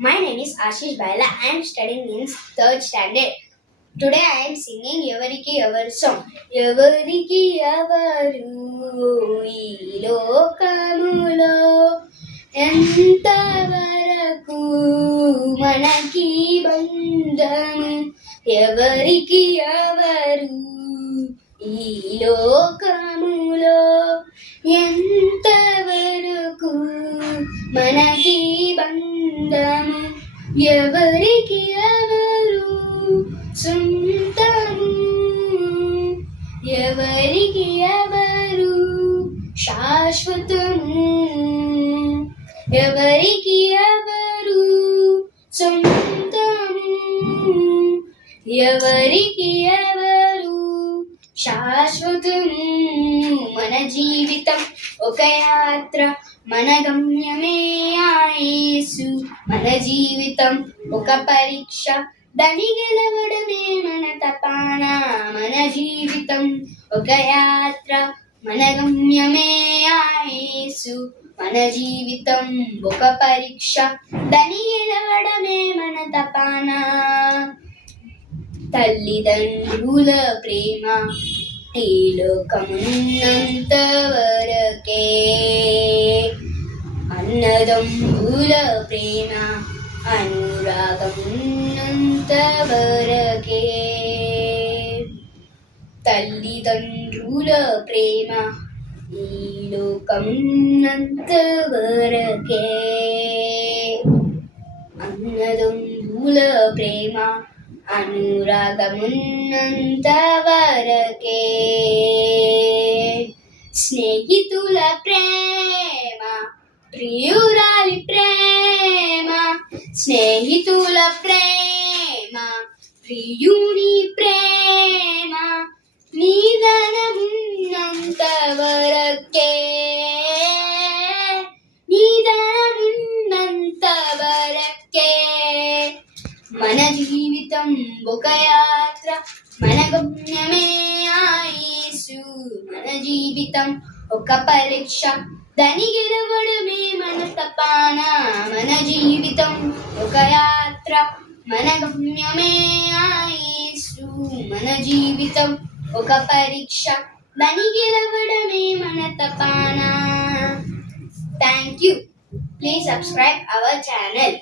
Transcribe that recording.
My name is Ashish Baila. I am studying in third standard. Today I am singing Evariki Evaru song. Evariki Evaru ఈ లోకములో ఎంతవరకు మనకి బంధము ఎవరికి ఎవరు ఈ లోకములో ఎంతవరకు మనకి బంధము ఎవరికి ఎవరు సొంతము ఎవరికి ఎవరు శాశ్వతము ఎవరికి ఎవరు సొంతము ఎవరికి ఎవరు శాశ్వతము మన జీవితం ఒక యాత్ర మన గమ్యమే ఆ యేసు మన జీవితం ఒక పరీక్ష దాని గెలవడమే మన తపన మన జీవితం ఒక యాత్ర మన గమ్యమే ఆ యేసు మన జీవితం ఒక పరీక్ష దాని గెలవడమే మన తపన తల్లిదండ్రుల ప్రేమ ఈ లోకమున్నంత వరకే అన్నదమ్ముల ప్రేమ అనురాగమున్నంత వరకే తల్లిదండ్రుల ప్రేమ ఈ లోకమున్నంత వరకే అన్నదమ్ముల ప్రేమ అనురాగమున్నంత వరకే స్నేహితుల ప్రేమ ప్రియురాలి ప్రేమ స్నేహితుల ప్రేమ ప్రియుని ప్రేమ నిదానమున్నంత వరకే నిదానమున్నంత వరకే మన జీవితం ఒక యాత్ర మన గమ్యమే ఆ యేసు మన జీవితం ఒక పరీక్ష దాని గెలవడమే మన తపన మన జీవితం ఒక యాత్ర మన గమ్యమే ఆ యేసు మన జీవితం ఒక పరీక్ష దాని గెలవడమే మన తపన. Thank you. Please subscribe our channel.